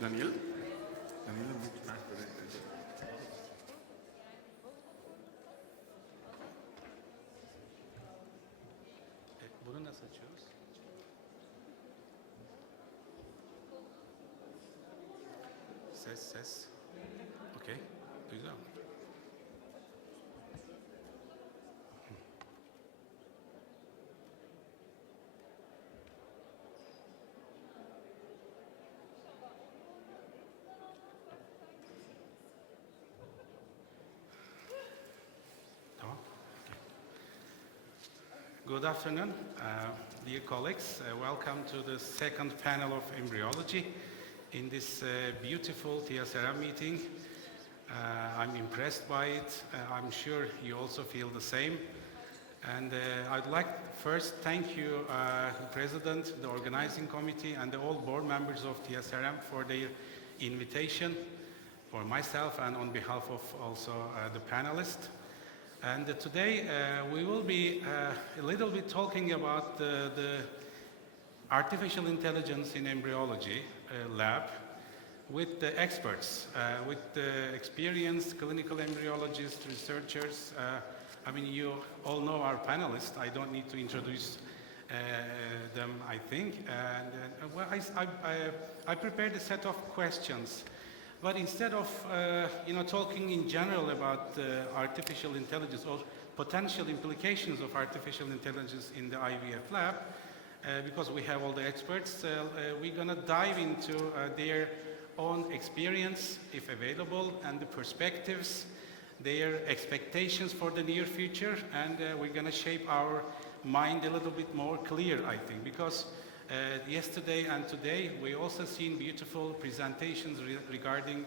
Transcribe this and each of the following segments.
Daniel? Bunu nasıl açıyoruz? Ses. Okey. Güzel. Tamam. Good afternoon, dear colleagues. Welcome to the second panel of embryology in this beautiful TSRM meeting. I'm impressed by it. I'm sure you also feel the same. And I'd like first thank you, the President, the organizing committee, and all board members of TSRM for their invitation, for myself and on behalf of also the panelists. And today we will be a little bit talking about the artificial intelligence in embryology lab with the experts, with the experienced clinical embryologists, researchers. I mean, you all know our panelists. I don't need to introduce them, I think. And well, I prepared a set of questions. But instead of talking in general about artificial intelligence or potential implications of artificial intelligence in the IVF lab, because we have all the experts, we're going to dive into their own experience, if available, and the perspectives, their expectations for the near future, and we're going to shape our mind a little bit more clear, I think, because yesterday and today we also seen beautiful presentations regarding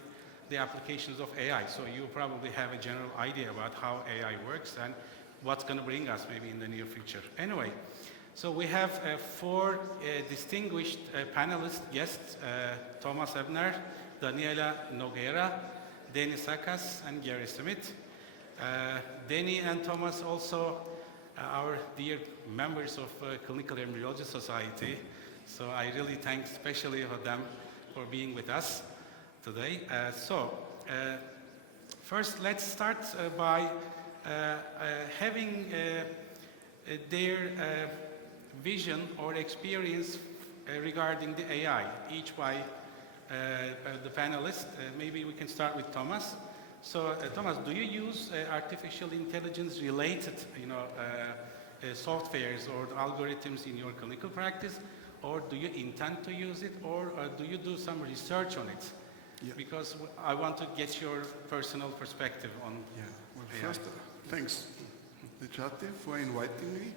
the applications of AI. So you probably have a general idea about how AI works and what's going to bring us maybe in the near future. Anyway, so we have four distinguished panelist guests, Thomas Ebner, Daniela Nogueira, Denny Sakkas, and Gary Smith. Denny and Thomas also our dear members of Clinical Embryology Society. So I really thank especially for them for being with us today. First let's start by having their vision or experience regarding the AI, each by the panelists. Maybe we can start with Thomas. So, Thomas, do you use artificial intelligence related, softwares or algorithms in your clinical practice, or do you intend to use it, or do you do some research on it? Yeah. Because I want to get your personal perspective on. Yeah. Well, first, thanks, Necati, for inviting me.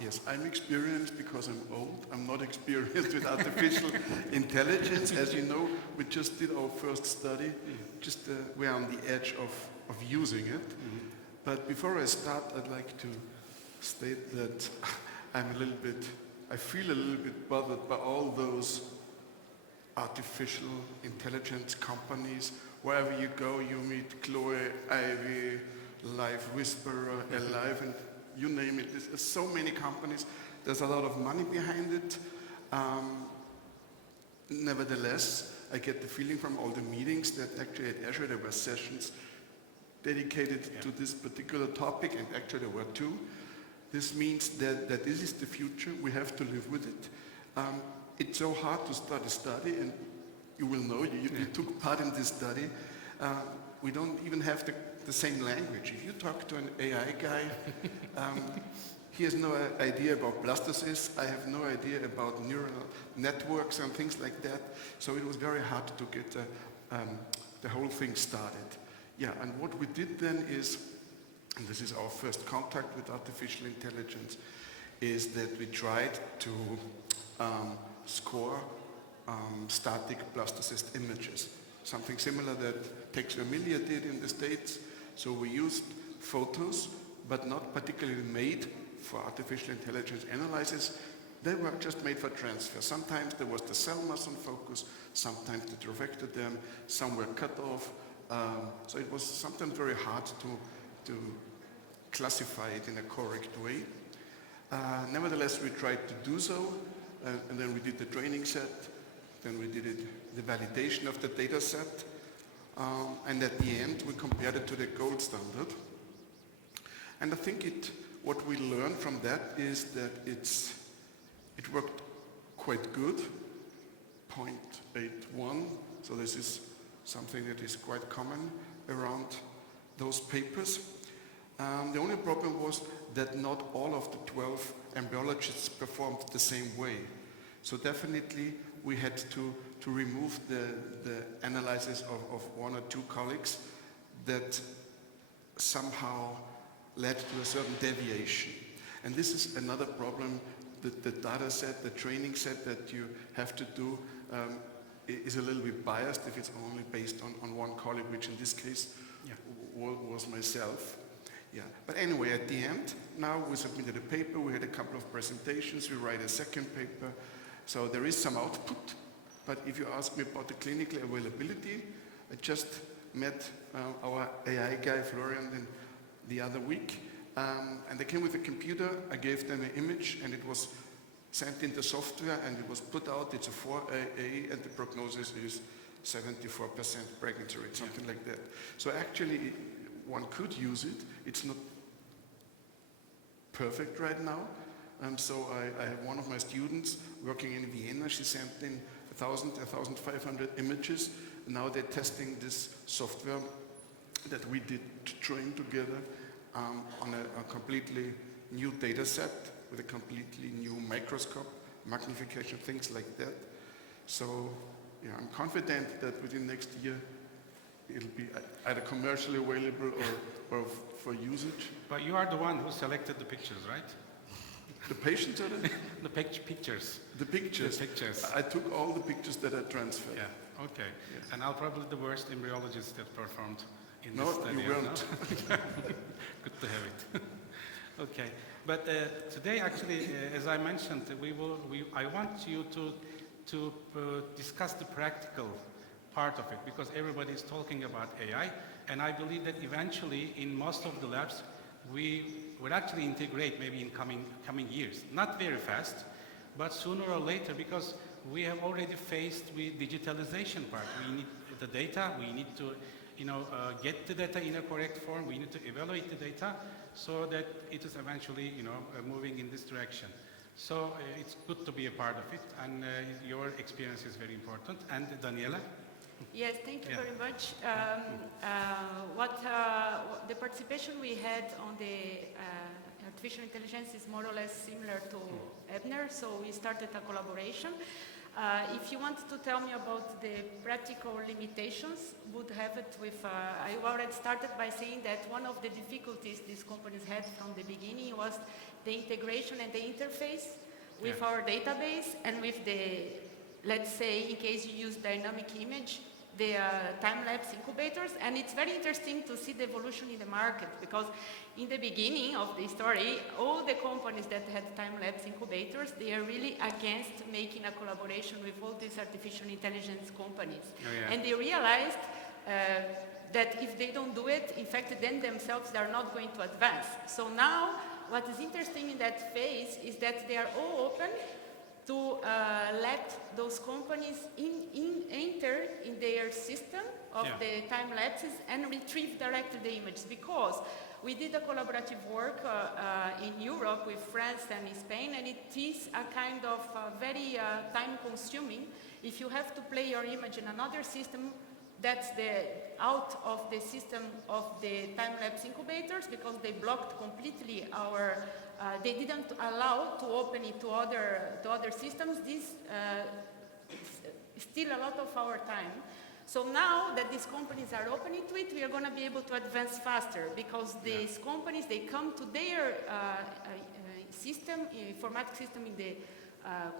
Yes, I'm experienced because I'm old. I'm not experienced with artificial intelligence. As you know, we just did our first study. We're on the edge of using it. Mm-hmm. But before I start, I'd like to state that I feel a little bit bothered by all those artificial intelligence companies. Wherever you go, you meet Chloe, Ivy, Live Whisperer, Alive, and you name it. There's so many companies. There's a lot of money behind it. Nevertheless, I get the feeling from all the meetings that actually at Azure there were sessions dedicated to this particular topic, and actually there were two. This means that this is the future. We have to live with it. It's so hard to start a study, and you will know, you took part in this study. We don't even have the same language. If you talk to an AI guy, he has no idea about blastocysts. I have no idea about neural networks and things like that. So it was very hard to get the whole thing started. Yeah, and what we did then is, and this is our first contact with artificial intelligence, is that we tried to score static blastocyst images. Something similar that TSRM2022 did in the States. So we used photos, but not particularly made for artificial intelligence analysis. They were just made for transfer. Sometimes there was the cell mass on focus, sometimes the trifectoderm, some were cut off. So it was sometimes very hard to classify it in a correct way. Nevertheless, we tried to do so, and then we did the training set, Then we did the validation of the data set. And at the end, we compared it to the gold standard. And I think what we learned from that is that it worked quite good, 0.81. So this is something that is quite common around those papers. The only problem was that not all of the 12 embryologists performed the same way. So definitely we had to remove the analysis of one or two colleagues that somehow led to a certain deviation. And this is another problem, the data set, the training set that you have to do is a little bit biased if it's only based on one colleague, which in this case was myself. Yeah. But anyway, at the end, now we submitted a paper, we had a couple of presentations, we write a second paper, so there is some output. But if you ask me about the clinical availability, I just met our AI guy, Florian, the other week, and they came with a computer, I gave them an image, and it was sent in the software, and it was put out, it's a 4AA, and the prognosis is 74% pregnancy rate, something like that. So actually, one could use it. It's not perfect right now. So I have one of my students working in Vienna. She sent in 1,500 images. Now they're testing this software that we did to train together on a completely new data set with a completely new microscope, magnification, things like that. So yeah, I'm confident that within next year it'll be either commercially available or for usage. But you are the one who selected the pictures, right? The patients are the pictures. The pictures. The pictures. I took all the pictures that I transferred. Yeah, okay. Yes. And I'm probably the worst embryologist that performed in this study. No, you weren't. No? Good to have it. Okay. But today, actually, as I mentioned, I want you to discuss the practical part of it, because everybody is talking about AI, and I believe that eventually in most of the labs we will actually integrate maybe in coming years. Not very fast, but sooner or later, because we have already faced with digitalization part. We need the data, we need to get the data in a correct form, we need to evaluate the data so that it is eventually moving in this direction. So it's good to be a part of it, and your experience is very important. And Daniela? Yes, thank you very much. The participation we had on the artificial intelligence is more or less similar to Ebner, so we started a collaboration. If you want to tell me about the practical limitations, would have it with, I already started by saying that one of the difficulties these companies had from the beginning was the integration and the interface with our database and with the, let's say, in case you use dynamic image, the time-lapse incubators. And it's very interesting to see the evolution in the market, because in the beginning of the story, all the companies that had time-lapse incubators, they are really against making a collaboration with all these artificial intelligence companies. And they realized that if they don't do it, in fact, then themselves they are not going to advance. So now, what is interesting in that phase is that they are all open to let those companies enter in their system of the time lapses and retrieve directly the images, because we did a collaborative work in Europe with France and Spain, and it is a kind of very time consuming. If you have to play your image in another system, that's out of the system of the time-lapse incubators, because they blocked completely our, they didn't allow to open it to other systems. This steal a lot of our time. So now that these companies are opening to it, we are going to be able to advance faster, because these companies, they come to their system, informatics system in the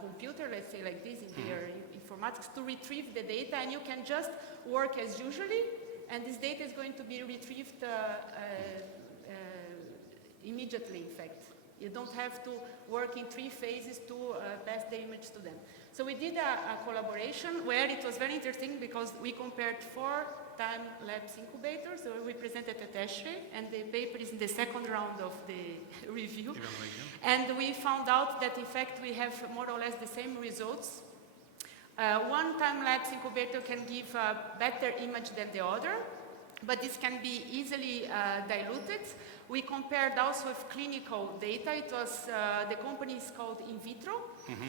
computer, let's say like this, in their informatics, to retrieve the data, and you can just work as usually, and this data is going to be retrieved immediately, in fact. You don't have to work in 3 phases to pass the image to them. So we did a collaboration where it was very interesting, because we compared 4 time-lapse incubators. So we presented at ESHRE, and the paper is in the second round of the review. And we found out that, in fact, we have more or less the same results One time-lapse incubator can give a better image than the other, but this can be easily diluted. We compared also with clinical data. It was, the company is called In Vitro,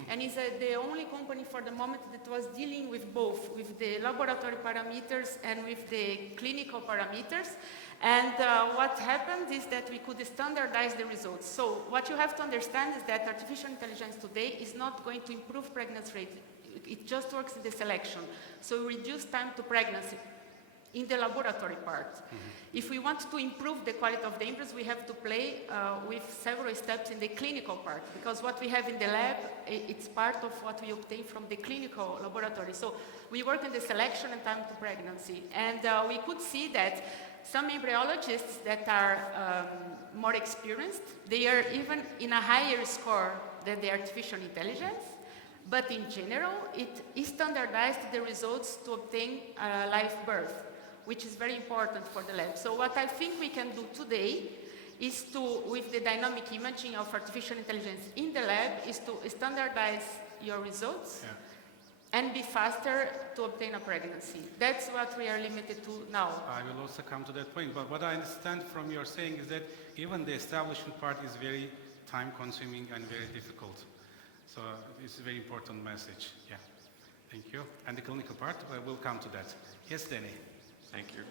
and is the only company for the moment that was dealing with both, with the laboratory parameters and with the clinical parameters. And what happened is that we could standardize the results. So what you have to understand is that artificial intelligence today is not going to improve pregnancy rate. It just works in the selection. So we reduce time to pregnancy in the laboratory part. If we want to improve the quality of the embryos, we have to play with several steps in the clinical part, because what we have in the lab, it's part of what we obtain from the clinical laboratory. So we work in the selection and time to pregnancy. And we could see that some embryologists that are more experienced, they are even in a higher score than the artificial intelligence. But in general, it standardized the results to obtain live birth, which is very important for the lab. So what I think we can do today is to, with the dynamic imaging of artificial intelligence in the lab, is to standardize your results and be faster to obtain a pregnancy. That's what we are limited to now. I will also come to that point, but what I understand from your saying is that even the establishment part is very time-consuming and very difficult. So it's a very important message. Yeah, thank you. And the clinical part, we'll come to that. Yes, Denny. Thank you.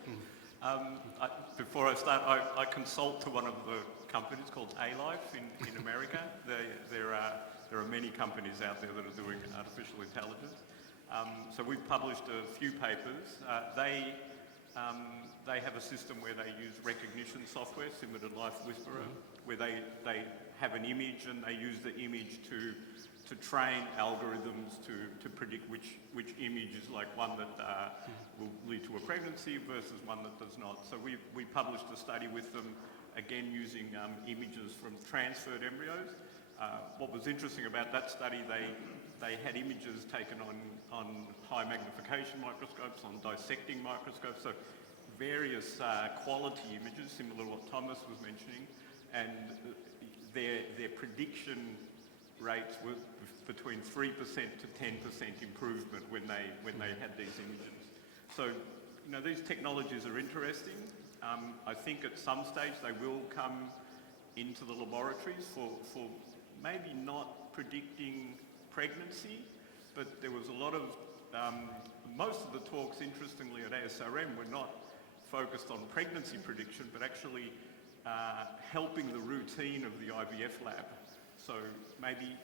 Before I start, I consult to one of the companies called A-Life in America. There are many companies out there that are doing artificial intelligence. So we've published a few papers. They have a system where they use recognition software, similar to Life Whisperer, where they have an image and they use the image to train algorithms to predict which image is like one that will lead to a pregnancy versus one that does not. So we published a study with them, again using images from transferred embryos. What was interesting about that study, they had images taken on high magnification microscopes, on dissecting microscopes, so various quality images, similar to what Thomas was mentioning, and their prediction rates were between 3% to 10% improvement when they had these images. So, you know, these technologies are interesting. I think at some stage they will come into the laboratories for maybe not predicting pregnancy, but there was a lot of, most of the talks, interestingly, at ASRM were not focused on pregnancy prediction, but actually helping the routine of the IVF lab. So maybe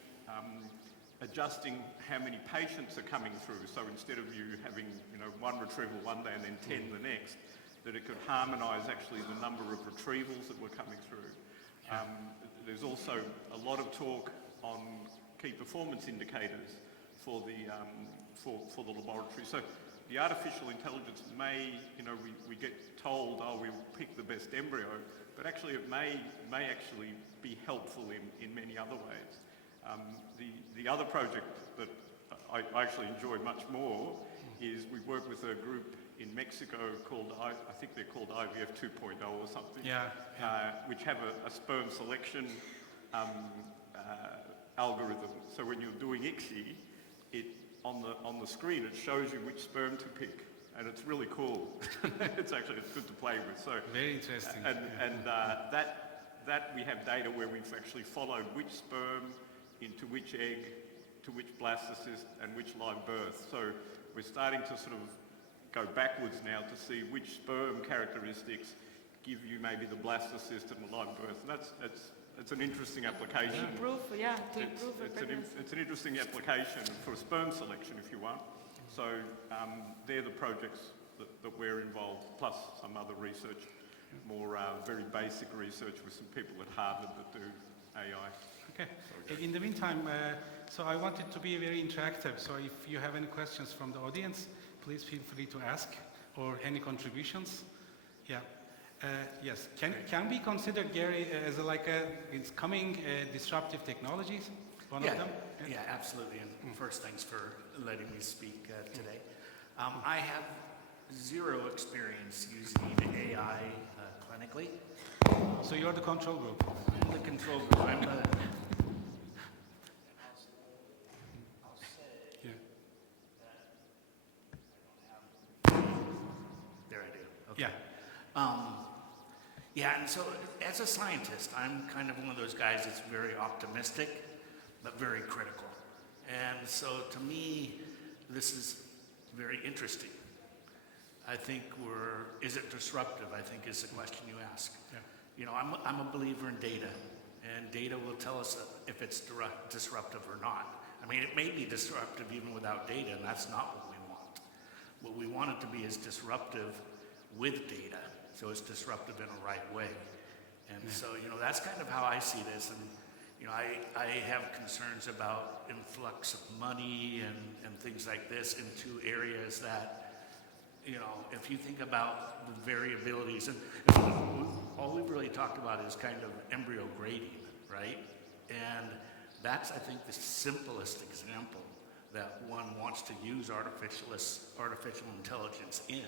adjusting how many patients are coming through. So instead of you having, you know, one retrieval one day and then 10 the next, that it could harmonise actually the number of retrievals that were coming through. There's also a lot of talk on key performance indicators for the laboratory. So the artificial intelligence may, you know, we get told, oh, we'll pick the best embryo, but actually it may actually be helpful in many other ways. The other project that I actually enjoy much more is we work with a group in Mexico called, I think they're called IVF 2.0 or something, which have a sperm selection algorithm. So when you're doing ICSI, on the screen it shows you which sperm to pick, and it's really cool. it's good to play with. So very interesting. And that we have data where we've actually followed which sperm into which egg, to which blastocyst, and which live birth. So we're starting to sort of go backwards now to see which sperm characteristics give you maybe the blastocyst and the live birth. And it's an interesting application. To improve pregnancy. It's an interesting application for sperm selection, if you want. So they're the projects that we're involved, plus some other research, more very basic research with some people at Harvard that do AI. Okay. In the meantime, so I want it to be very interactive. So if you have any questions from the audience, please feel free to ask, or any contributions. Yeah. Yes. Can we consider, Gary, as it's coming disruptive technologies? One of them? Yeah, absolutely. And first, thanks for letting me speak today. I have zero experience using AI clinically. So you're the control group. I'm the control group. I'm the... I'll say that Yeah. Yeah, and so as a scientist, I'm kind of one of those guys that's very optimistic, but very critical. And so to me, this is very interesting. I think is it disruptive, I think is the question you ask. Yeah. You know, I'm a believer in data, and data will tell us if it's disruptive or not. I mean, it may be disruptive even without data, and that's not what we want. What we want it to be is disruptive with data, so it's disruptive in a right way. And so, you know, that's kind of how I see this. And, you know, I have concerns about influx of money and things like this into areas that, you know, if you think about the variabilities, and all we've really talked about is kind of embryo grading, right? And that's, I think, the simplest example that one wants to use artificial intelligence in.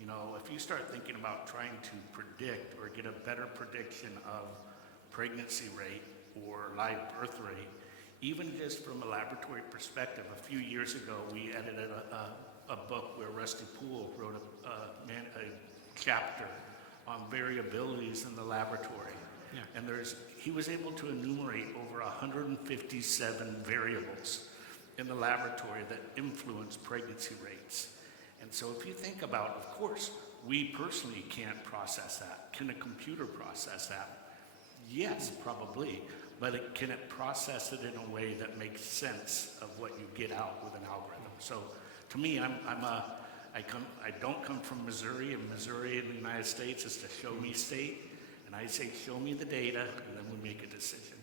You know, if you start thinking about trying to predict or get a better prediction of pregnancy rate or live birth rate, even just from a laboratory perspective, a few years ago we edited a book where Rusty Poole wrote a chapter on variabilities in the laboratory. Yeah. And he was able to enumerate over 157 variables in the laboratory that influence pregnancy rates. And so if you think about, of course, we personally can't process that. Can a computer process that? Yes, probably. But can it process it in a way that makes sense of what you get out with an algorithm? So to me, I don't come from Missouri, and Missouri in the United States is the show me state. And I say, show me the data, and then we make a decision.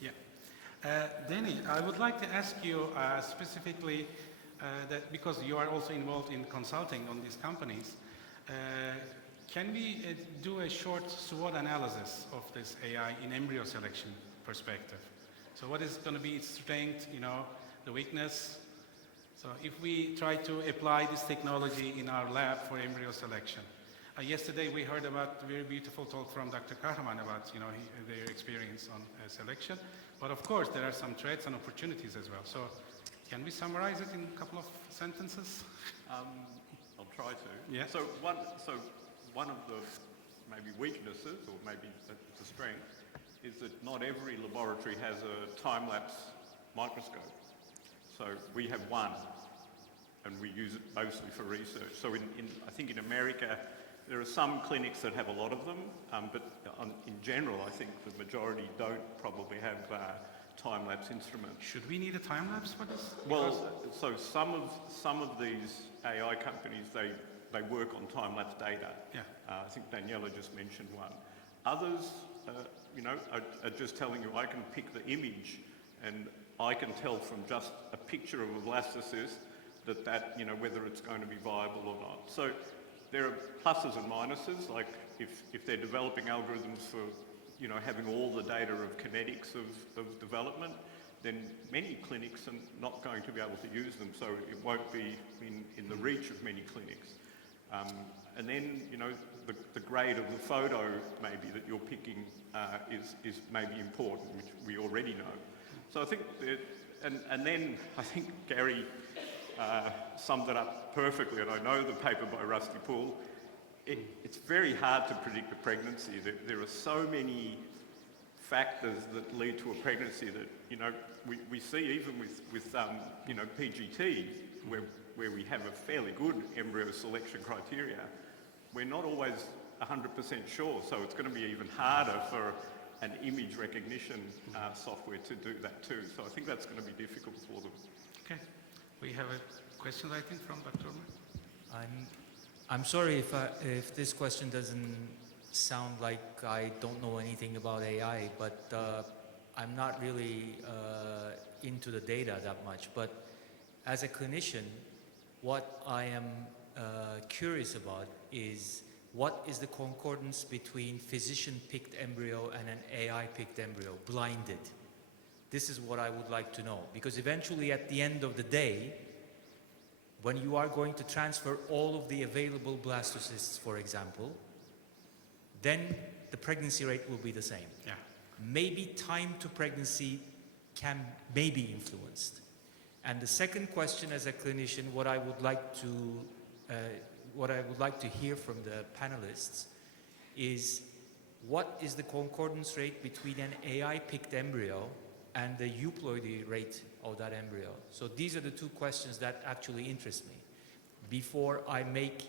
Yeah. Denny, I would like to ask you specifically that because you are also involved in consulting on these companies, can we do a short SWOT analysis of this AI in embryo selection perspective? So what is going to be its strength, you know, the weakness? So if we try to apply this technology in our lab for embryo selection. Yesterday we heard about a very beautiful talk from Dr. Kahraman about, you know, their experience on selection. But of course there are some threats and opportunities as well. So can we summarize it in a couple of sentences? I'll try to. Yeah. So one of the maybe weaknesses, or maybe it's a strength, is that not every laboratory has a time-lapse microscope. So we have one, and we use it mostly for research. So I think in America, there are some clinics that have a lot of them, but in general, I think the majority don't probably have time-lapse instruments. Should we need a time-lapse for this? Well, so some of these AI companies, they work on time-lapse data. Yeah. I think Daniela just mentioned one. Others, you know, are just telling you, I can pick the image, and I can tell from just a picture of a blastocyst that you know, whether it's going to be viable or not. So there are pluses and minuses, like if they're developing algorithms for, you know, having all the data of kinetics of development, then many clinics are not going to be able to use them, so it won't be in the reach of many clinics. And then, you know, the grade of the photo maybe that you're picking is maybe important, which we already know. So I think, and then I think Gary summed it up perfectly, and I know the paper by Rusty Poole. It's very hard to predict a pregnancy. There are so many factors that lead to a pregnancy that, you know, we see even with you know, PGT, where we have a fairly good embryo selection criteria, we're not always 100% sure, so it's going to be even harder for an image recognition software to do that too. So I think that's going to be difficult for them. Okay. We have a question, I think, from Dr. Omar. I'm sorry if this question doesn't sound like I don't know anything about AI, but I'm not really into the data that much. But as a clinician, what I am curious about is what is the concordance between physician-picked embryo and an AI-picked embryo, blinded? This is what I would like to know, because eventually at the end of the day, when you are going to transfer all of the available blastocysts, for example, then the pregnancy rate will be the same. Yeah. Maybe time to pregnancy may be influenced. And the second question as a clinician, what I would like to what I would like to hear from the panelists is what is the concordance rate between an AI-picked embryo and the euploidy rate of that embryo? So these are the two questions that actually interest me before I make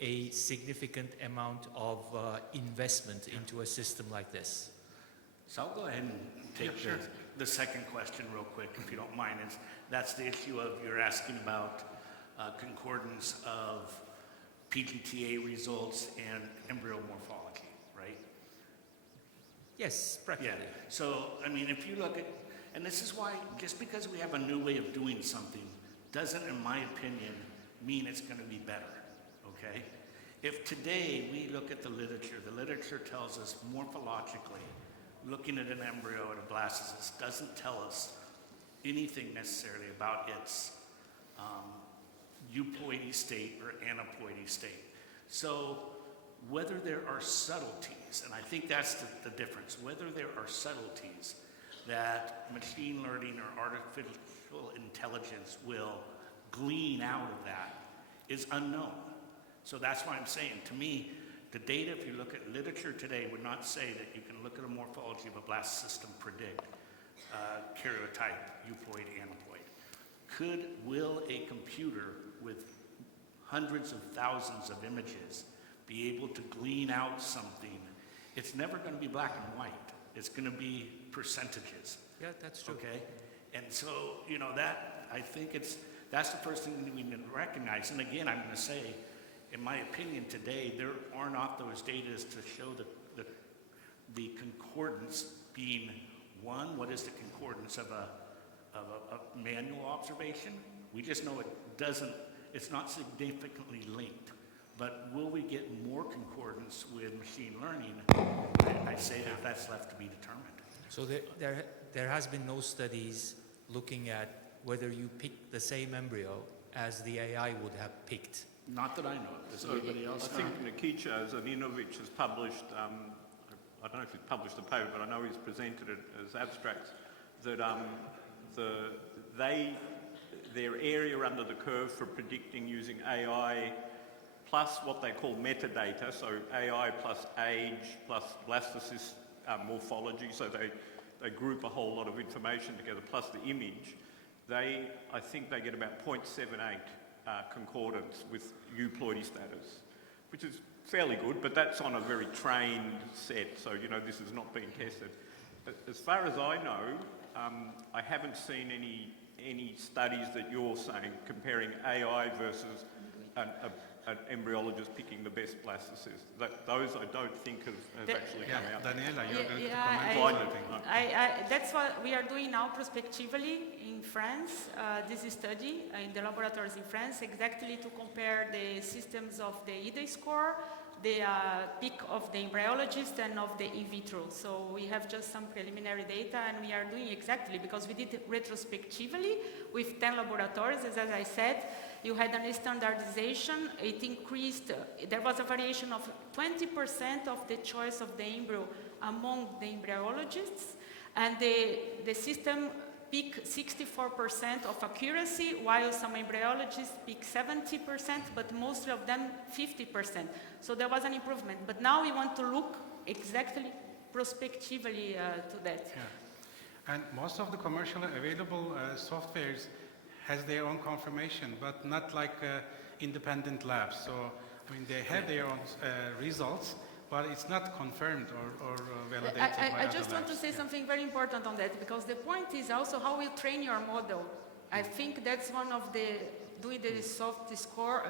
a significant amount of investment into a system like this. So I'll go ahead and take the second question real quick, if you don't mind. That's the issue of you're asking about concordance of PGTA results and embryo morphology, right? Yes, practically. Yeah. So, I mean, if you look at, and this is why, just because we have a new way of doing something doesn't, in my opinion, mean it's going to be better, okay? If today we look at the literature tells us morphologically, looking at an embryo at a blastocyst doesn't tell us anything necessarily about its euploidy state or aneuploidy state. So whether there are subtleties, and I think that's the difference, whether there are subtleties that machine learning or artificial intelligence will glean out of that is unknown. So that's why I'm saying, to me, the data, if you look at literature today, would not say that you can look at a morphology of a blastocyst and predict karyotype, euploid, aneuploid. Will a computer with hundreds of thousands of images be able to glean out something? It's never going to be black and white. It's going to be percentages. Yeah, that's true. Okay? And so, you know, that, I think that's the first thing we need to recognize. And again, I'm going to say, in my opinion today, there are not those data to show the concordance being, one, what is the concordance of a manual observation? We just know it's not significantly linked. But will we get more concordance with machine learning? I say that that's left to be determined. So there has been no studies looking at whether you pick the same embryo as the AI would have picked. Not that I know of. Does anybody else I think Necati Zaninovich has published, I don't know if he's published a paper, but I know he's presented it as abstracts, that their area under the curve for predicting using AI plus what they call metadata, so AI plus age plus blastocyst morphology, so they group a whole lot of information together, plus the image. I think they get about 0.78 concordance with euploidy status, which is fairly good, but that's on a very trained set, so you know this is not being tested. But as far as I know, I haven't seen any studies that you're saying comparing AI versus an embryologist picking the best blastocyst. Those I don't think have actually come out. Daniela, you're going to comment? That's what we are doing now prospectively in France, this study in the laboratories in France, exactly to compare the systems of the IDA score, the pick of the embryologist and of the in vitro. So we have just some preliminary data and we are doing exactly, because we did it retrospectively with 10 laboratories, as I said. You had a standardization, it increased, there was a variation of 20% of the choice of the embryo among the embryologists, and the system picked 64% of accuracy, while some embryologists picked 70%, but most of them 50%. So there was an improvement, but now we want to look exactly prospectively to that. Yeah. And most of the commercially available softwares has their own confirmation, but not like independent labs. So, I mean, they have their own results, but it's not confirmed or validated by other labs. I just want to say something very important on that, because the point is also how you train your model. I think that's one of doing the soft score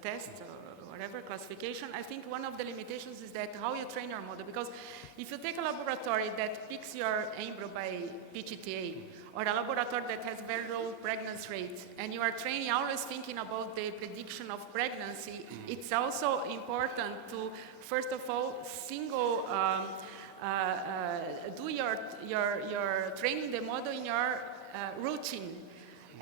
test, or whatever, classification. I think one of the limitations is that how you train your model, because if you take a laboratory that picks your embryo by PGTA, or a laboratory that has very low pregnancy rate, and you are training always thinking about the prediction of pregnancy, it's also important to, first of all, do your training the model in your routine.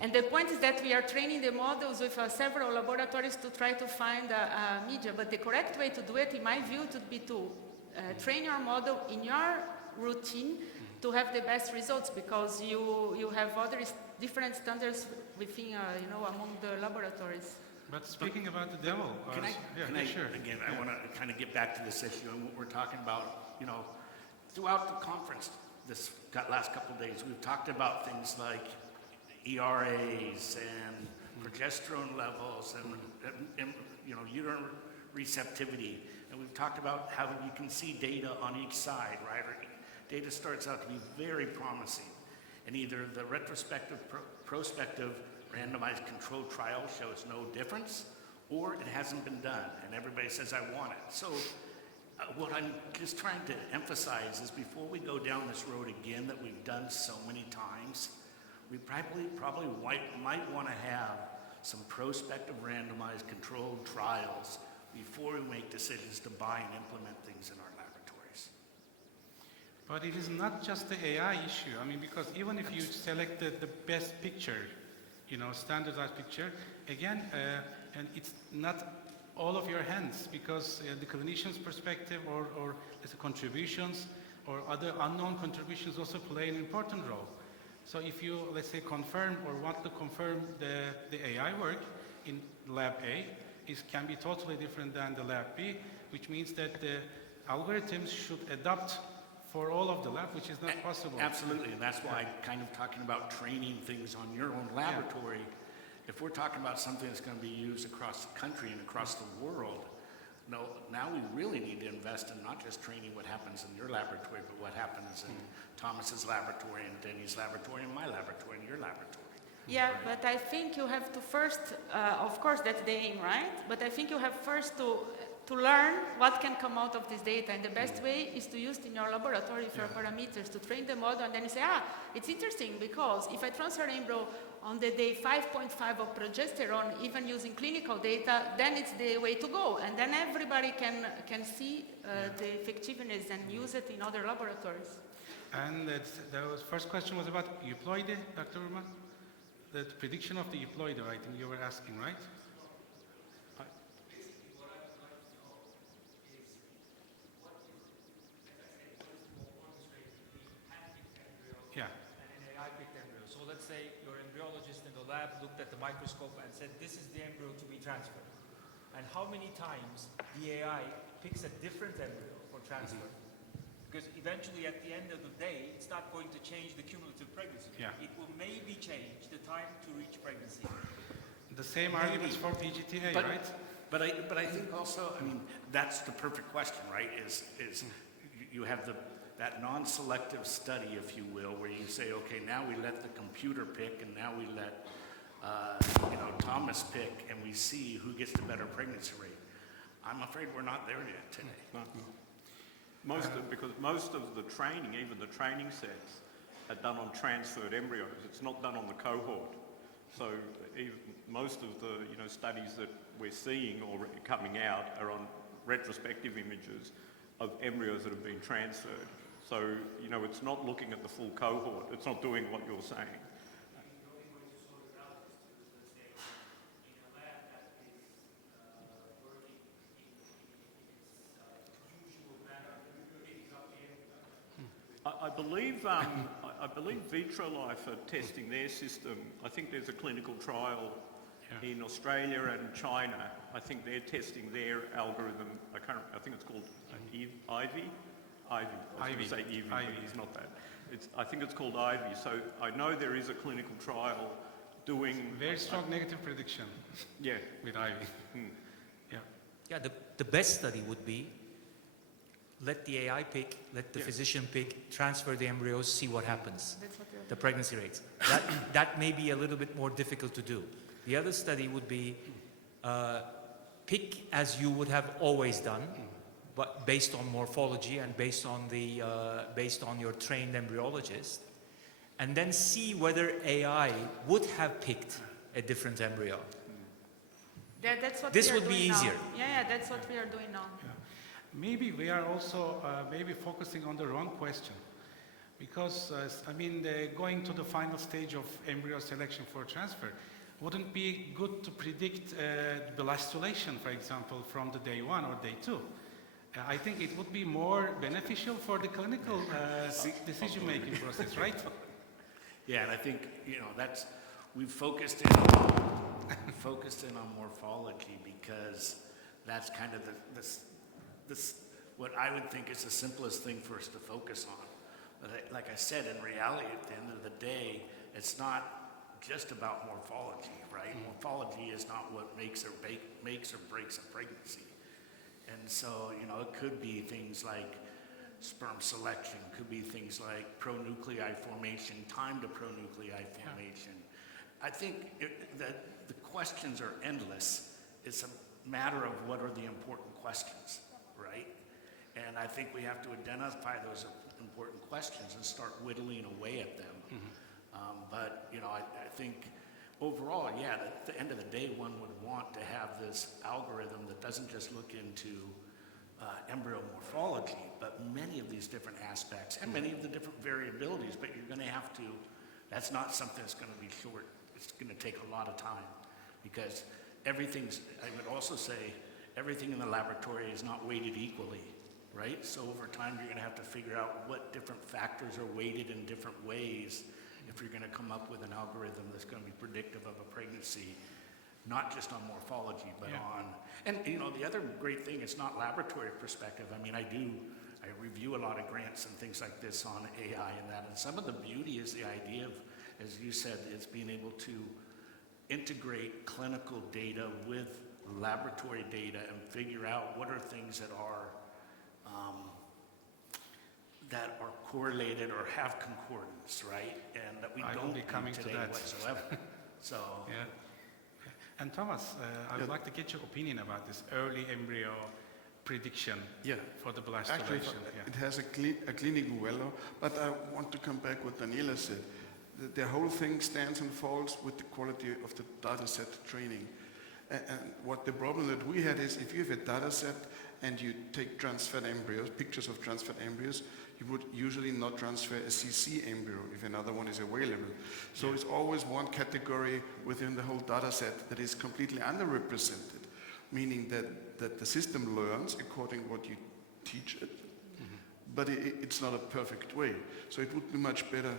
And the point is that we are training the models with several laboratories to try to find a media, but the correct way to do it, in my view, would be to train your model in your routine to have the best results, because you have other different standards within, among the laboratories. But speaking about the demo, sure. Again, I want to kind of get back to this issue and what we're talking about. You know, throughout the conference this last couple of days, we've talked about things like ERAs and progesterone levels and you know, uterine receptivity. And we've talked about how you can see data on each side, right? Or data starts out to be very promising. And either the retrospective, prospective, randomized controlled trial shows no difference, or it hasn't been done, and everybody says, I want it. So what I'm just trying to emphasize is before we go down this road again that we've done so many times, we probably might want to have some prospective randomized controlled trials before we make decisions to buy and implement things in our laboratories. But it is not just the AI issue. I mean, because even if you selected the best picture, you know, standardized picture, again, and it's not all of your hands, because the clinician's perspective or the contributions or other unknown contributions also play an important role. So if you, let's say, confirm or want to confirm the AI work in lab A, it can be totally different than the lab B, which means that the algorithms should adapt for all of the lab, which is not possible. Absolutely, and that's why I'm kind of talking about training things on your own laboratory. If we're talking about something that's going to be used across the country and across the world, now we really need to invest in not just training what happens in your laboratory, but what happens in Thomas's laboratory and Denny's laboratory and my laboratory and your laboratory. Yeah, right. But I think you have to first, of course that's the aim, right? But I think you have first to learn what can come out of this data, and the best way is to use it in your laboratory for parameters, to train the model, and then you say, it's interesting because if I transfer an embryo on the day 5.5 of progesterone, even using clinical data, then it's the way to go, and then everybody can see the effectiveness and use it in other laboratories. And the first question was about euploide, Dr. Urman? The prediction of the euploide, I think you were asking, right? So let's say your embryologist in the lab looked at the microscope and said, this is the embryo to be transferred. And how many times the AI picks a different embryo for transfer? Because eventually at the end of the day, it's not going to change the cumulative pregnancy. It will maybe change the time to reach pregnancy. The same arguments for PGTA, right? But I think also, I mean, that's the perfect question, right? Is you have that non-selective study, if you will, where you say, okay, now we let the computer pick, and now we let Thomas pick, and we see who gets the better pregnancy rate. I'm afraid we're not there yet today. Because most of the training, even the training sets, are done on transferred embryos. It's not done on the cohort. So most of the studies that we're seeing or coming out are on retrospective images of embryos that have been transferred. So, it's not looking at the full cohort. It's not doing what you're saying. I believe Vitrolife are testing their system. I think there's a clinical trial in Australia and China. I think they're testing their algorithm. I think it's called Ivy. I was going to say Evie, but it's not that. I think it's called Ivy. So I know there is a clinical trial doing... Very strong negative prediction. Yeah. With Ivy. The best study would be let the AI pick, let the physician pick, transfer the embryos, see what happens. The pregnancy rates. That may be a little bit more difficult to do. The other study would be pick as you would have always done, but based on morphology and based on your trained embryologist, and then see whether AI would have picked a different embryo. That's what this we are would be doing easier. Now. Yeah, that's what we are doing now. Maybe we are also focusing on the wrong question, because going to the final stage of embryo selection for transfer, wouldn't be good to predict blastulation, for example, from the day 1 or day 2. I think it would be more beneficial for the clinical decision-making process, right? Yeah, and I think, we've focused in on morphology because that's kind of what I would think is the simplest thing for us to focus on. But like I said, in reality, at the end of the day, it's not just about morphology, right? Morphology is not what makes or breaks a pregnancy. And so, you know, it could be things like sperm selection, could be things like pronuclei formation, time to pronuclei formation. I think that the questions are endless. It's a matter of what are the important questions, right? And I think we have to identify those important questions and start whittling away at them. But, you know, I think overall, yeah, at the end of the day, one would want to have this algorithm that doesn't just look into embryo morphology, but many of these different aspects and many of the different variabilities, but you're going to have to, that's not something that's going to be short. It's going to take a lot of time because I would also say, everything in the laboratory is not weighted equally, right? So over time, you're going to have to figure out what different factors are weighted in different ways if you're going to come up with an algorithm that's going to be predictive of a pregnancy, not just on morphology, but on, and you know, the other great thing, it's not laboratory perspective. I mean, I review a lot of grants and things like this on AI and that, and some of the beauty is the idea of, as you said, is being able to integrate clinical data with laboratory data and figure out what are things that are correlated or have concordance, right? And that we don't do today whatsoever. So. Yeah. And Thomas, I would like to get your opinion about this early embryo prediction for the blastulation. Actually, it has a clinical value, but I want to come back what Daniela said. The whole thing stands and falls with the quality of the data set training. And what the problem that we had is if you have a data set and you take transferred embryos, pictures of transferred embryos, you would usually not transfer a CC embryo if another one is available. So it's always one category within the whole data set that is completely underrepresented, meaning that the system learns according to what you teach it, but it's not a perfect way. So it would be much better,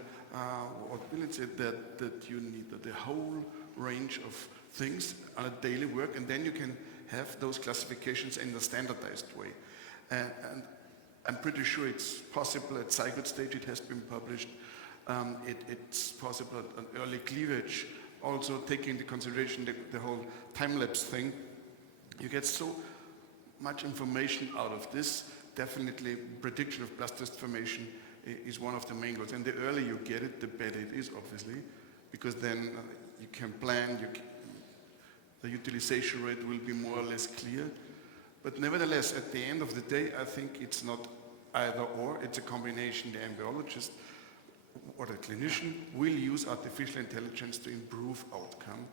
what will it say, that you need the whole range of things on a daily work, and then you can have those classifications in the standardized way. And I'm pretty sure it's possible at zygote stage, it has been published. It's possible at an early cleavage, also taking into consideration the whole time-lapse thing. You get so much information out of this. Definitely prediction of blastocist formation is one of the main goals. And the earlier you get it, the better it is, obviously, because then you can plan, the utilization rate will be more or less clear. But nevertheless, at the end of the day, I think it's not either or, it's a combination. The embryologist or the clinician will use artificial intelligence to improve outcome,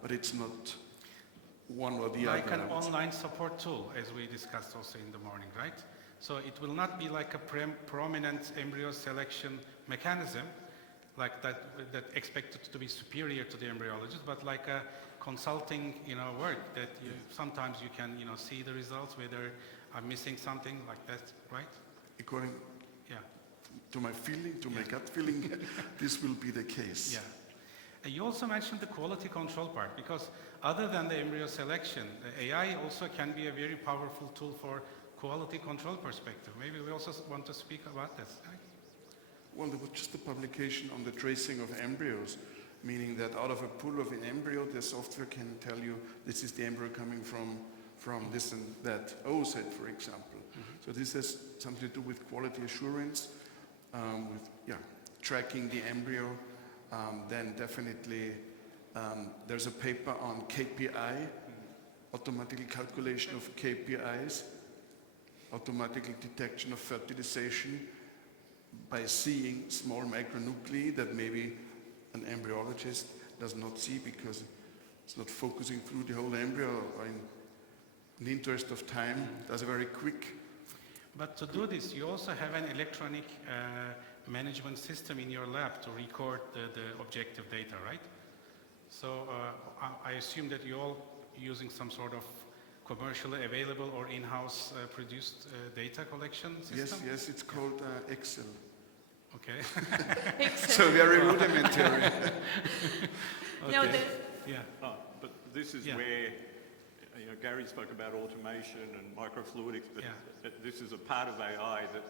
but it's not one or the other. Like an online support tool, as we discussed also in the morning, right? So it will not be like a prominent embryo selection mechanism, like that expected to be superior to the embryologist, but like a consulting, work that sometimes you can, see the results, whether I'm missing something like that, right? According to my feeling, to my gut feeling, this will be the case. Yeah. You also mentioned the quality control part, because other than the embryo selection, the AI also can be a very powerful tool for quality control perspective. Maybe we also want to speak about this, right? Well, there was just a publication on the tracing of embryos, meaning that out of a pool of an embryo, the software can tell you this is the embryo coming from this and that oocyte, for example. So this has something to do with quality assurance, with tracking the embryo. Then definitely there's a paper on KPI, automatic calculation of KPIs, automatic detection of fertilization by seeing small micronuclei that maybe an embryologist does not see because it's not focusing through the whole embryo, or in the interest of time, does a very quick. But to do this, you also have an electronic management system in your lab to record the objective data, right? So I assume that you're all using some sort of commercially available or in-house produced data collection system? Yes, it's called Excel. Okay. So very rudimentary. No, Okay. the, Yeah. Oh, but this is Yeah. where, Gary spoke about automation and microfluidics, but Yeah. this is a part of AI that,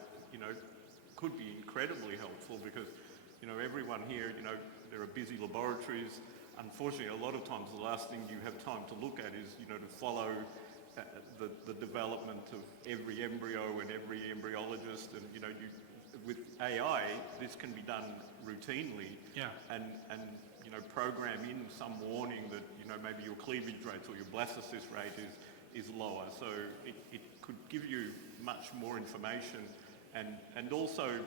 could be incredibly helpful because, everyone here, there are busy laboratories. Unfortunately, a lot of times the last thing you have time to look at is, to follow the development of every embryo and every embryologist. And, with AI, this can be done routinely. Yeah. And program in some warning that, maybe your cleavage rate or your blastocyst rate is lower. So it could give you much more information, and also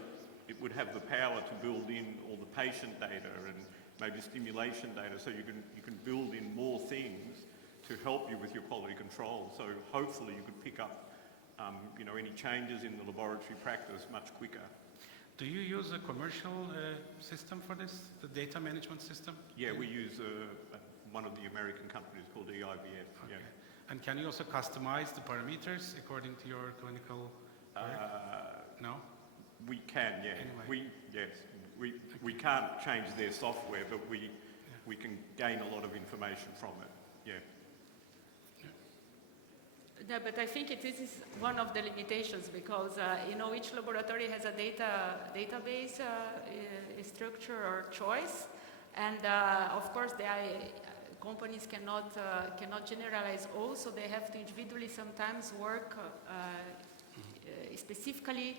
it would have the power to build in all the patient data and maybe stimulation data, so you can build in more things to help you with your quality control. So hopefully you could pick up any changes in the laboratory practice much quicker. Do you use a commercial system for this, the data management system? Yeah, we use one of the American companies called EIVF. Okay. Yeah. And can you also customize the parameters according to your clinical work? No? We can, yeah. Anyway. We can't change their software, but we can gain a lot of information from it. Yeah. no, but I think it is one of the limitations because, each laboratory has a database structure or choice. And of course, companies cannot generalize all, so they have to individually sometimes work specifically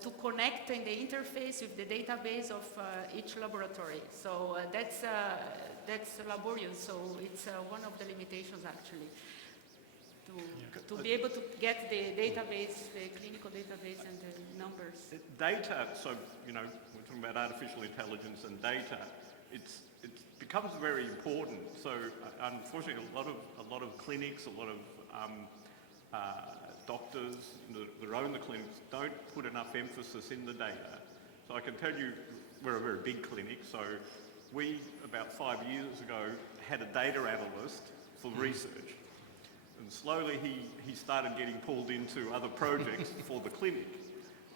to connect in the interface with the database of each laboratory. So that's laborious. So it's one of the limitations actually to be able to get the database, the clinical database, and the numbers. Data. So we're talking about artificial intelligence and data. It becomes very important. So unfortunately, a lot of clinics, a lot of doctors that own the clinics don't put enough emphasis in the data. So I can tell you, we're a very big clinic. So we, about 5 years ago, had a data analyst for research. And slowly he started getting pulled into other projects for the clinic.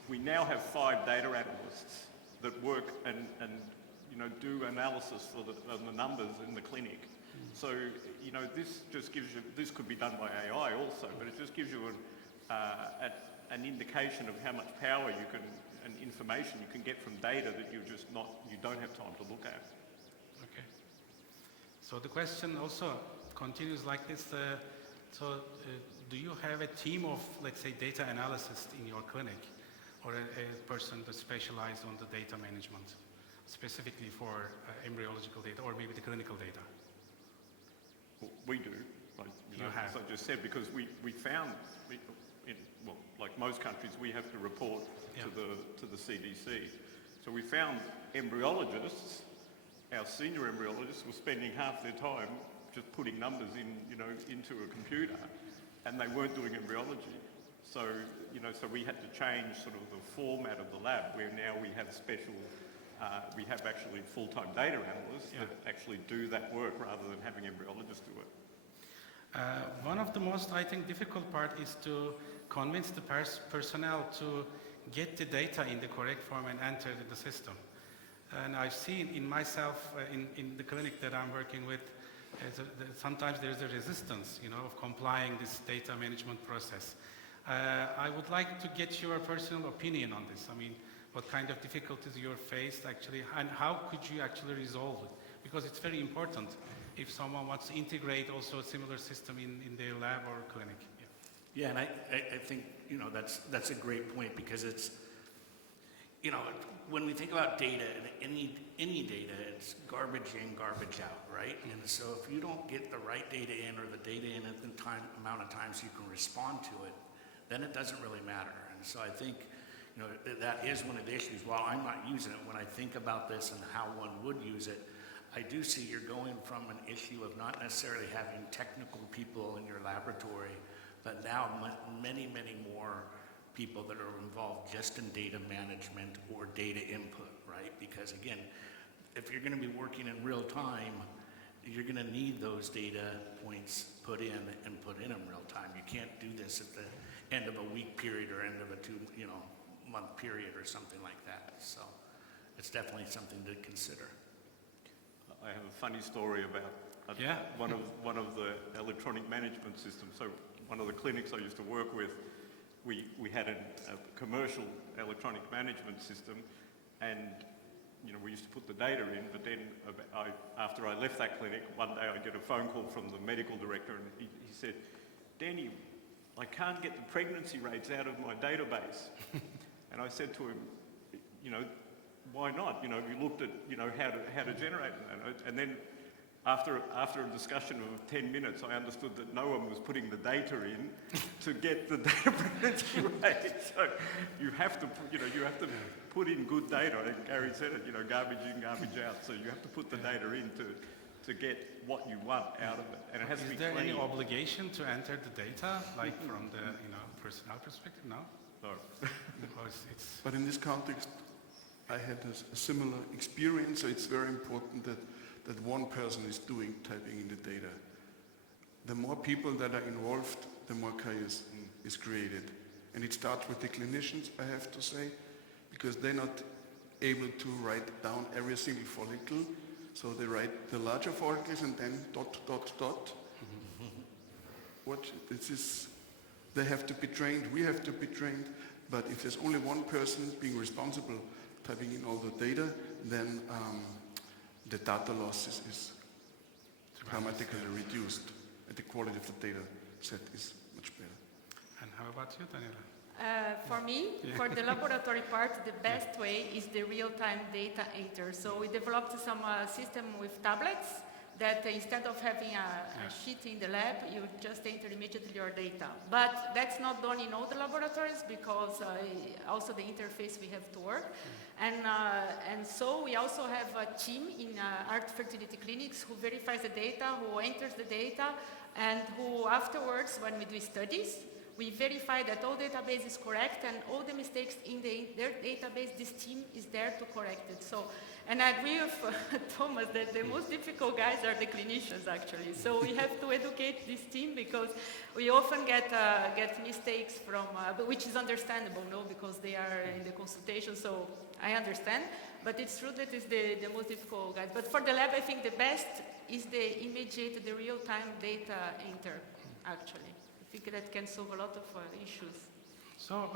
We now have 5 data analysts that work and do analysis for the numbers in the clinic. So, this just gives you, this could be done by AI also, but it just gives you an indication of how much power you can, and information you can get from data that you don't have time to look at. Okay. So the question also continues like this. Do you have a team of, let's say, data analysts in your clinic, or a person that specializes on the data management, specifically for embryological data, or maybe the clinical data? Well, we do, as I just said, because we found, like most countries, we have to report to the CDC. So we found embryologists, our senior embryologists, were spending half their time just putting numbers into a computer, and they weren't doing embryology. So, so we had to change sort of the format of the lab, where now we have we have actually full-time data analysts that actually do that work rather than having embryologists do it. One of the most, I think, difficult part is to convince the personnel to get the data in the correct form and enter the system. And I've seen in myself, in the clinic that I'm working with, sometimes there's a resistance, of complying this data management process. I would like to get your personal opinion on this. I mean, what kind of difficulties you're faced actually, and how could you actually resolve it? Because it's very important if someone wants to integrate also a similar system in their lab or clinic. Yeah, and I think, that's a great point, because it's, when we think about data, and any data, it's garbage in, garbage out, right? And so if you don't get the right data in, or the data in at the amount of times you can respond to it, then it doesn't really matter. And so I think, that is one of the issues. While I'm not using it, when I think about this and how one would use it, I do see you're going from an issue of not necessarily having technical people in your laboratory, but now many, many more people that are involved just in data management or data input, right? Because again, if you're going to be working in real time, you're going to need those data points put in in real time. You can't do this at the end of a week period or end of a month period or something like that. So it's definitely something to consider. I have a funny story about one of the electronic management systems. So one of the clinics I used to work with, we had a commercial electronic management system, and we used to put the data in, but then after I left that clinic, one day I get a phone call from the medical director, and he said, "Denny, I can't get the pregnancy rates out of my database." And I said to him, why not? Have you looked at, how to generate that? And then after a discussion of 10 minutes, I understood that no one was putting the data in to get the data pregnancy rate. So you have to put in good data. I think Gary said it, garbage in, garbage out. So you have to put the data in to get what you want out of it. And it has to be clean. Is there any obligation to enter the data, like from the personnel perspective? No? No. Because it's But in this context, I had a similar experience, so it's very important that one person is typing in the data. The more people that are involved, the more chaos is created. And it starts with the clinicians, I have to say, because they're not able to write down every single follicle. So they write the larger follicles and then ... They have to be trained, we have to be trained, but if there's only one person being responsible typing in all the data, then the data loss is dramatically reduced, and the quality of the data set is much better. And how about you, Daniela? For me, for the laboratory part, the best way is the real-time data enter. So we developed some system with tablets that instead of having a sheet in the lab, you just enter immediately your data. But that's not done in all the laboratories because also the interface we have to work. And so we also have a team in art fertility clinics who verifies the data, who enters the data, and who afterwards, when we do studies, we verify that all database is correct and all the mistakes in their database, this team is there to correct it. So, and I agree with Thomas that the most difficult guys are the clinicians actually. So we have to educate this team because we often get mistakes from, which is understandable, no, because they are in the consultation, so I understand. But it's true that it's the most difficult guys. But for the lab, I think the best is the immediate, the real-time data enter, actually. I think that can solve a lot of issues. So,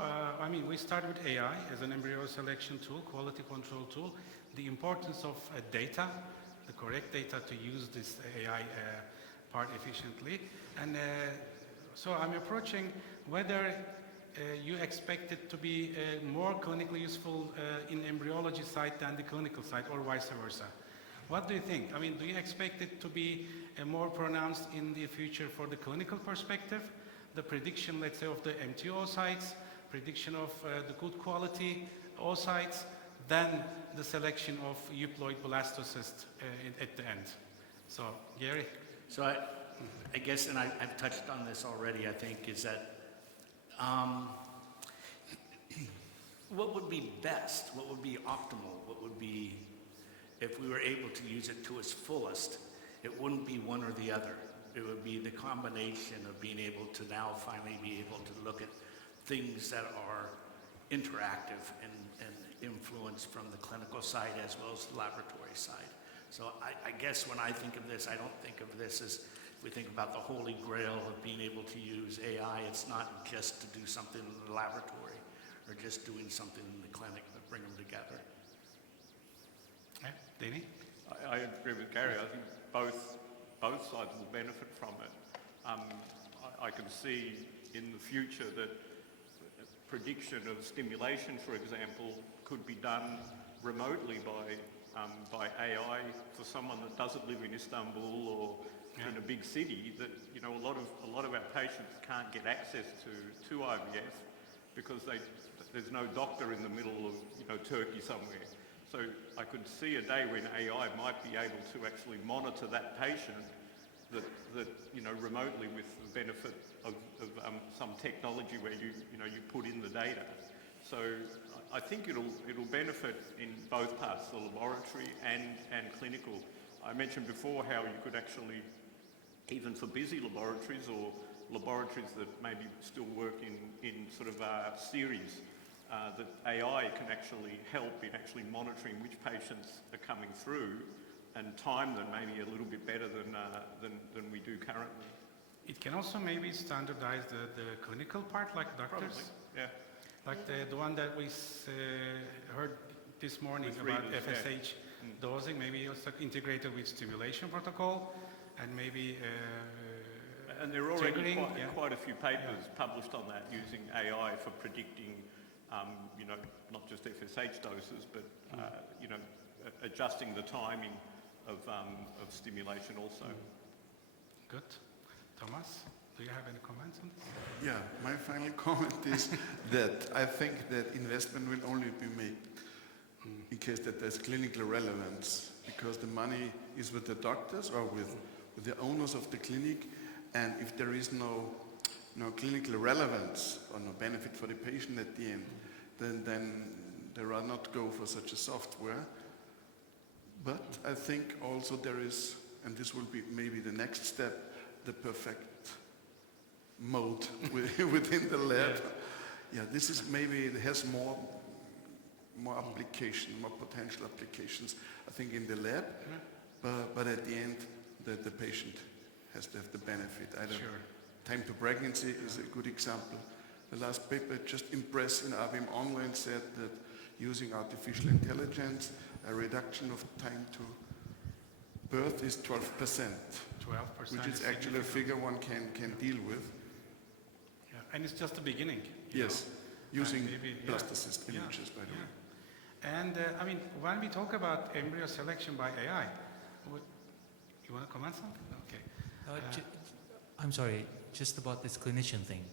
we start with AI as an embryo selection tool, quality control tool. The importance of data, the correct data to use this AI part efficiently. And so I'm approaching whether you expect it to be more clinically useful in embryology side than the clinical side, or vice versa. What do you think? Do you expect it to be more pronounced in the future for the clinical perspective? The prediction, let's say, of the empty oocytes, prediction of the good quality oocytes, than the selection of euploid blastocyst at the end. So, Gary? So I guess, and I've touched on this already, I think, is that what would be best, what would be optimal, what would be, if we were able to use it to its fullest, it wouldn't be one or the other. It would be the combination of being able to now finally be able to look at things that are interactive and influence from the clinical side as well as the laboratory side. So I guess when I think of this, I don't think of this as, if we think about the holy grail of being able to use AI, it's not just to do something in the laboratory or just doing something in the clinic, but bring them together. Denny? I agree with Gary. I think both sides will benefit from it. I can see in the future that prediction of stimulation, for example, could be done remotely by AI for someone that doesn't live in Istanbul or in a big city. That a lot of our patients can't get access to IVF because there's no doctor in the middle of Turkey somewhere. So I could see a day when AI might be able to actually monitor that patient that remotely with the benefit of some technology where you put in the data. So I think it'll benefit in both parts, the laboratory and clinical. I mentioned before how you could actually, even for busy laboratories or laboratories that maybe still work in sort of series, that AI can actually help in actually monitoring which patients are coming through and time them maybe a little bit better than we do currently. It can also maybe standardize the clinical part, like doctors. Probably, yeah. Like the one that we heard this morning With about readers, FSH dosing, maybe also integrated with stimulation protocol, and maybe And there are already triggering, quite a few papers published on that using AI for predicting, you know, not just FSH doses, but you know, adjusting the timing of stimulation also. Good. Thomas, do you have any comments on this? Yeah, my final comment is that I think that investment will only be made in case that there's clinical relevance, because the money is with the doctors or with the owners of the clinic, and if there is no clinical relevance or no benefit for the patient at the end, then they rather not go for such a software. But I think also there is, and this will be maybe the next step, the perfect mode within the lab. Yeah, this is maybe, it has more application, more potential applications, I think, in the lab. But at the end, the patient has to have the benefit. Sure. Time to pregnancy is a good example. The last paper just impressed in ABIM Online said that using artificial intelligence, a reduction of time to birth is 12%. 12%. Which is actually a figure one can deal with. Yeah. And it's just the beginning. You Yes, know? using Maybe, blastocyst images, by the way. And I mean, when we talk about embryo selection by AI, you want to comment something? Okay. I'm sorry, just about this clinician thing.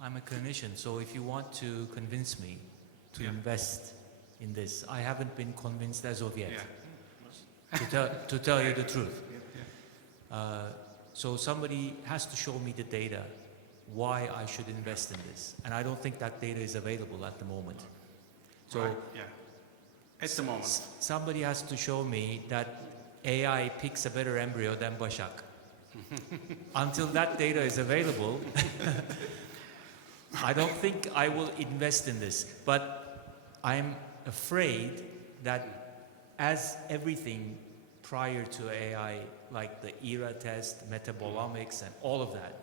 I'm a clinician, so if you want to convince me to invest in this, I haven't been convinced as of yet. To tell you the truth. So somebody has to show me the data, why I should invest in this. And I don't think that data is available at the moment. So at the moment. Somebody has to show me that AI picks a better embryo than Başak. Until that data is available, I don't think I will invest in this. But I'm afraid that as everything prior to AI, like the ERA test, metabolomics, and all of that,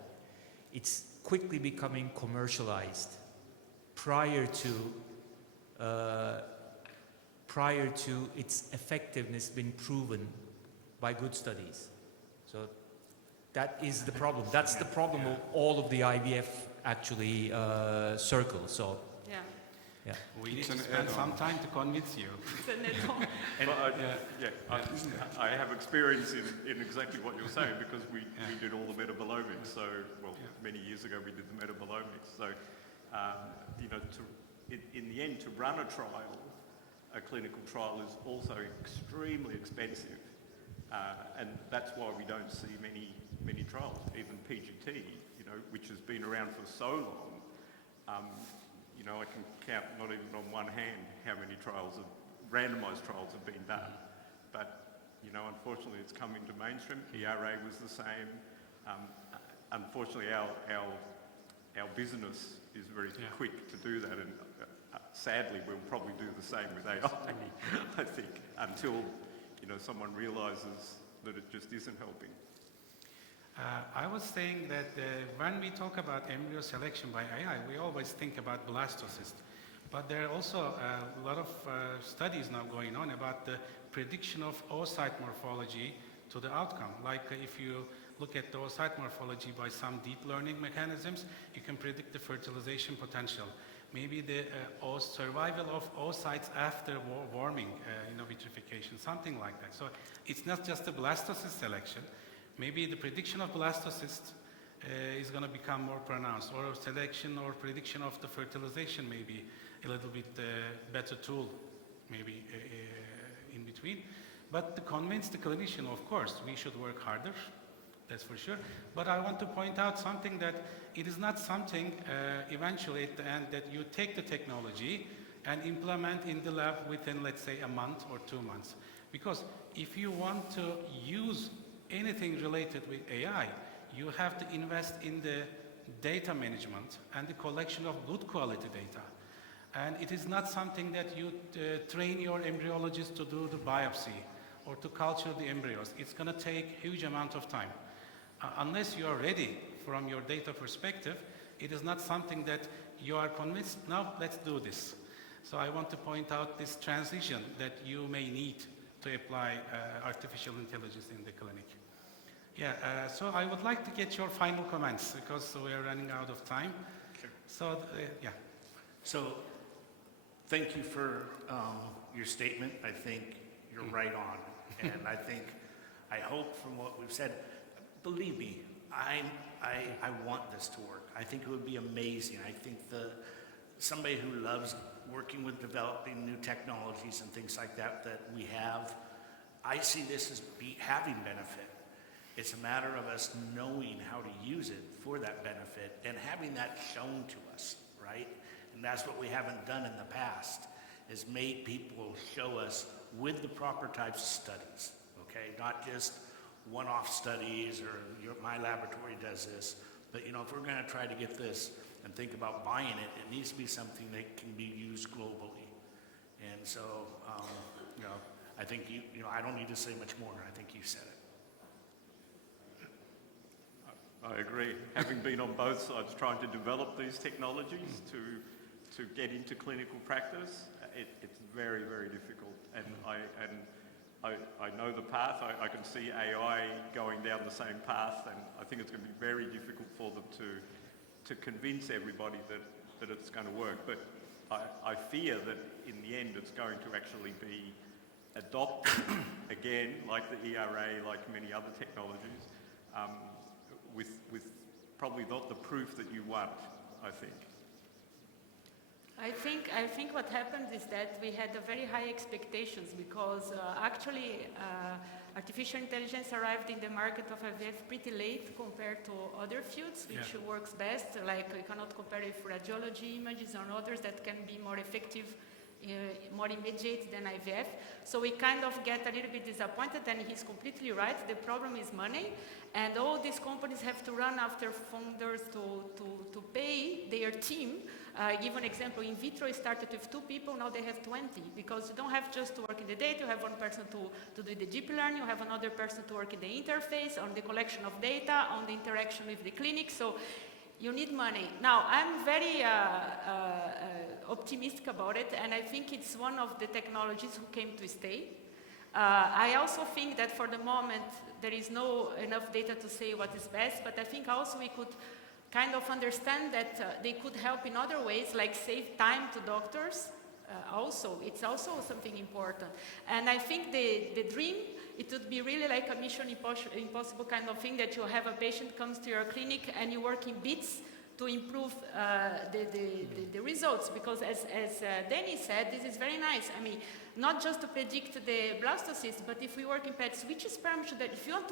it's quickly becoming commercialized prior to its effectiveness being proven by good studies. So that is the problem. That's the problem of all of the IVF actually circles. So we need to spend some time to convince you. I have experience in exactly what you're saying, because we did all the metabolomics. So, many years ago we did the metabolomics. So, you know, in the end, to run a trial, a clinical trial, is also extremely expensive, and that's why we don't see many trials. Even PGT, you know, which has been around for so long. You know, I can count not even on one hand how many randomised trials have been done. But, you know, unfortunately it's come into mainstream. ERA was the same. Unfortunately our business is very quick to do that, and sadly we'll probably do the same with AI, I think, until, you know, someone realises that it just isn't helping. I was saying that when we talk about embryo selection by AI, we always think about blastocyst. But there are also a lot of studies now going on about the prediction of oocyte morphology to the outcome. Like if you look at the oocyte morphology by some deep learning mechanisms, you can predict the fertilization potential. Maybe the survival of oocytes after warming, vitrification, something like that. So it's not just the blastocyst selection. Maybe the prediction of blastocyst is going to become more pronounced, or selection or prediction of the fertilization may be a little bit better tool, maybe in between. But to convince the clinician, of course, we should work harder, that's for sure. But I want to point out something, that it is not something eventually at the end that you take the technology and implement in the lab within, let's say, a month or 2 months. Because if you want to use anything related with AI, you have to invest in the data management and the collection of good quality data. And it is not something that you train your embryologists to do the biopsy or to culture the embryos. It's going to take huge amount of time. Unless you are ready from your data perspective, it is not something that you are convinced, now let's do this. So I want to point out this transition that you may need to apply artificial intelligence in the clinic. Yeah, so I would like to get your final comments because we are running out of time. Sure. So, yeah. So, thank you for your statement. I think you're right on. And I hope from what we've said, believe me, I want this to work. I think it would be amazing. I think somebody who loves working with developing new technologies and things like that we have, I see this as having benefit. It's a matter of us knowing how to use it for that benefit and having that shown to us, right? And that's what we haven't done in the past, is made people show us with the proper types of studies, okay? Not just one-off studies or my laboratory does this, but if we're going to try to get this and think about buying it, it needs to be something that can be used globally. And so, I think I don't need to say much more. I think you said it. I agree. Having been on both sides trying to develop these technologies to get into clinical practice, it's very, very difficult. And I know the path. I can see AI going down the same path, and I think it's going to be very difficult for them to convince everybody that it's going to work. But I fear that in the end it's going to actually be adopted again, like the ERA, like many other technologies, with probably not the proof that you want, I think. I think what happened is that we had very high expectations because actually artificial intelligence arrived in the market of IVF pretty late compared to other fields, which works best. Like we cannot compare if radiology images or others that can be more effective, more immediate than IVF. So we kind of get a little bit disappointed, and he's completely right. The problem is money, and all these companies have to run after funders to pay their team. Give an example, in vitro started with 2 people, now they have 20, because you don't have just to work in the data, you have one person to do the deep learning, you have another person to work in the interface, on the collection of data, on the interaction with the clinic, so you need money. Now, I'm very optimistic about it, and I think it's one of the technologies who came to stay. I also think that for the moment, there is no enough data to say what is best, but I think also we could kind of understand that they could help in other ways, like save time to doctors. It's also something important. And I think the dream, it would be really like a mission impossible kind of thing, that you have a patient comes to your clinic and you work in bits to improve the results. Because as Denny said, this is very nice. I mean, not just to predict the blastocyst, but if we work in pets, which sperm should, if you want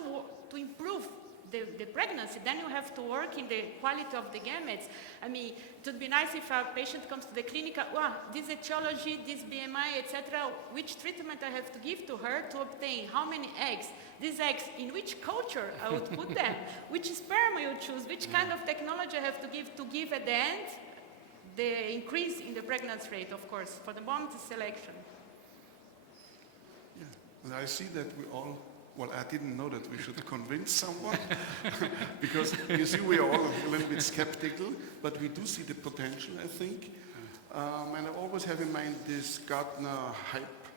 to improve the pregnancy, then you have to work in the quality of the gametes. I mean, it would be nice if a patient comes to the clinic, this etiology, this BMI, etc., which treatment I have to give to her to obtain how many eggs, these eggs, in which culture I would put them, which sperm I would choose, which kind of technology I have to give at the end, the increase in the pregnancy rate, of course. For the moment, it's selection. Yeah, and I see that we all, well, I didn't know that we should convince someone, because you see, we are all a little bit skeptical, but we do see the potential, I think. And I always have in mind this Gartner hype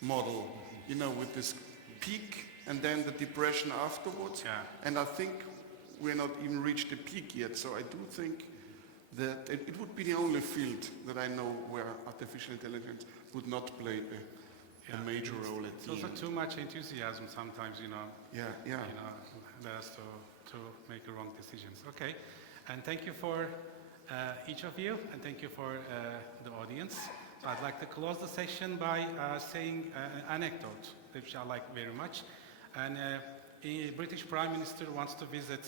model, with this peak and then the depression afterwards. Yeah. And I think we're not even reached the peak yet, so I do think that it would be the only field that I know where artificial intelligence would not play a major role at the also end. too much enthusiasm sometimes, Yeah. led us to make wrong decisions. Okay, and thank you for each of you, and thank you for the audience. So I'd like to close the session by saying an anecdote, which I like very much. And a British Prime Minister wants to visit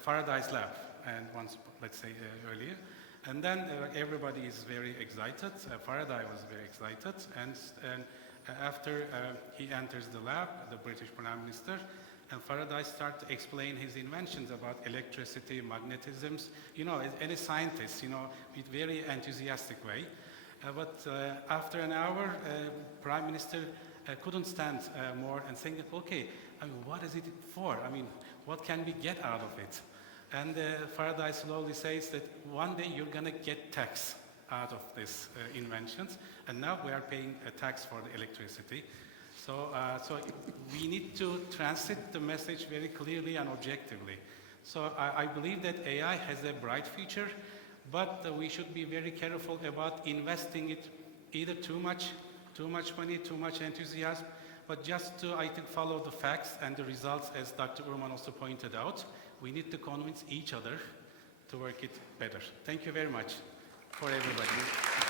Faraday's lab, and once, let's say, earlier. And then everybody is very excited. Faraday was very excited, and after he enters the lab, the British Prime Minister, And Faraday started to explain his inventions about electricity, magnetisms, you know, as any scientist, you know, with very enthusiastic way. But after an hour, Prime Minister couldn't stand more and thinking, okay, I mean, what is it for? I mean, what can we get out of it? And Faraday slowly says that one day you're going to get tax out of these inventions, and now we are paying a tax for the electricity. So we need to translate the message very clearly and objectively. So I believe that AI has a bright future, but we should be very careful about investing it either too much money, too much enthusiasm, but just to, I think, follow the facts and the results, as Dr. Urman also pointed out. We need to convince each other to work it better. Thank you very much for everybody.